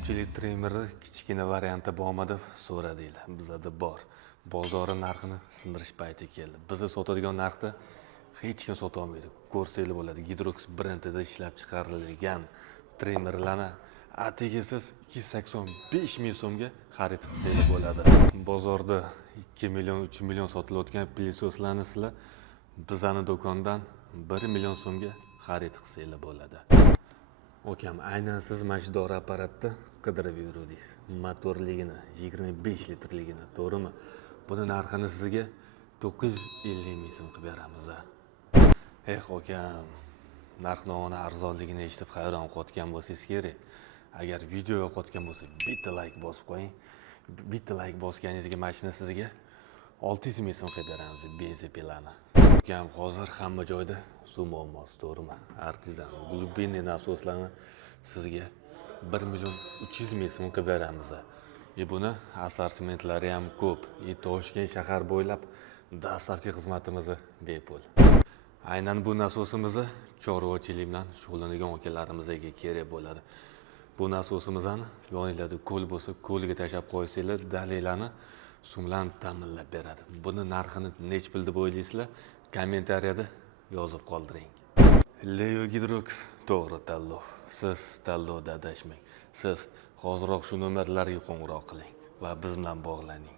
Ko'pchilik trimmerni kichkina varianti bormi deb so'radinglar. Bizda bor. Bozori narxini sindirish payti keldi. Biz sotadigan narxda hech kim sota olmaydi. Ko'rsanglar bo'ladi. Gidrox brendida ishlab chiqarilgan trimmerlarni atigi siz 285 ming so'mga xarid qilsangiz bo'ladi. Bozorda 2 million, 3 million sotilayotgan plisoslarni sizlar bizning do'kondan 1 million so'mga xarid qilsangiz bo'ladi. Okam, aynan siz mana shu dori apparatni qidirib yuruvdingiz. Motorligini, 25 litrligini, to'g'rimi? Buni narxini sizga 950 ming so'm qilib beramiz. Okam, narx-navoni arzonligini eshitib hayron qotgan bo'lsangiz kerak. Agar video yoqayotgan bo'lsa, bitta like bosib qo'ying. Bitta like bosganingizga mashina sizga 600 ming so'm qilib beramiz benzepilani. Okam, hozir hamma joyda suv muammosi, to'g'rimi? Artizan, glubinniy nasoslarni sizga 1 million 300 ming so'm qilib beramiz. Buni assortimentlari ham ko'p. Toshkent shahar bo'ylab dastlabki xizmatimiz bepul. Aynan bu nasosimizni chorvachilik bilan shug'ullanadigan akalarimizga kerak bo'ladi. Bu nasosimizni yoningizda ko'l bo'lsa, ko'lga tashlab qo'ysanglar, dalillarni suv bilan ta'minlab beradi. Buni narxini nech pul deb o'ylaysizlar? Kommentariyada yozib qoldiring. Leo Gidrox to'g'ri tanlov. Siz tanlovda adashmang. Siz hoziroq shu nomerlarga qo'ng'iroq qiling va biz bilan bog'laning.